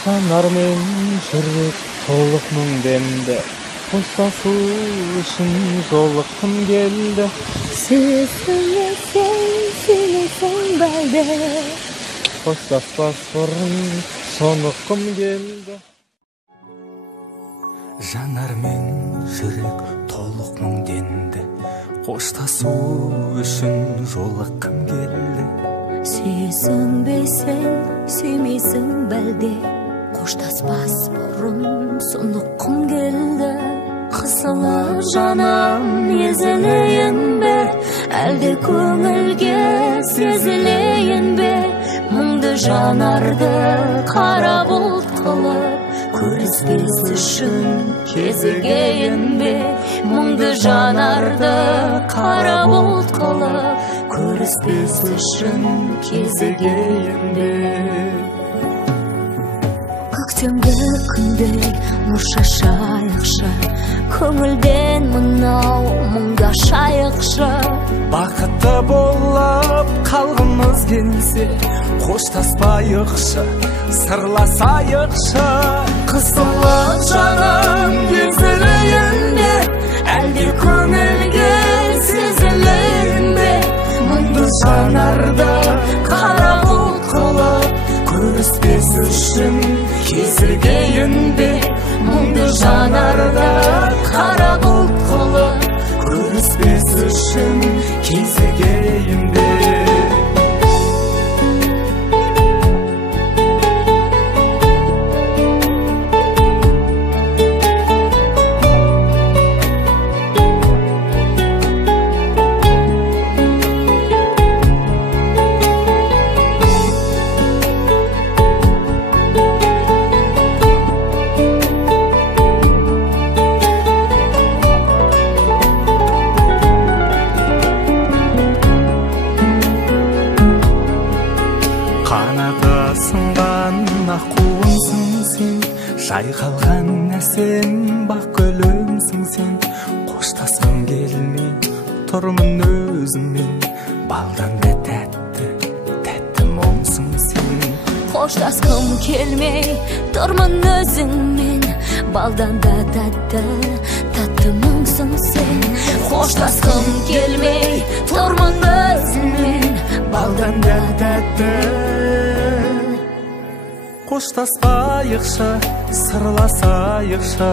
жанар мен жүрек толық мұңдемді, қоштасу үшін жолыққым келді. Сезінесің, сүймесің бәлде, Қоштаспас бұрын соңыққым келді. Жанар мен жүрек толық мұңденді, қоштасу үшін жолыққым келді. Сүйсінбесең, сүймейсің бәлде, қоштаспас бұрын соңыққым келді. Қысылып жаным езілейін бе, әлде көңілге сезілейін бе? Мұңды жанарды қара бұлт қылып, көріспес үшін кезігейін бе? Мұңды жанарды қара бұлт қылып, көріспес үшін кезігейін бе? Көктемгі күндей нұр шашайықшы, көңілден мынау мұңдашайықшы. Бақытты болып қалғымыз келсе, қоштаспайықшы, сырласайықшы. Қысылып жаным езілейін бе, әлде көңілге сезілейін бе? Мұңды жанарды қара бұлт қылып, көріспес үшін кезігейін бе? Мұңды жанарды қара бұлт қылып, көріспес үшін кезігейін бе? Қанаты сынған аққуымсың сен, жайқалған әсем бақ гүлімсің сен. Қоштасқым келмей тұрмын өзіммен, балдан да тәтті, тәтті мұңсың сен. Қоштасқым келмей тұрмын өзіңмен, балдан да тәтті, тәтті мұңсың сен. Қоштасқым келмей тұрмын өзіңмен, балдан да тәтті. Қоштаспайықшы, сырласайықшы.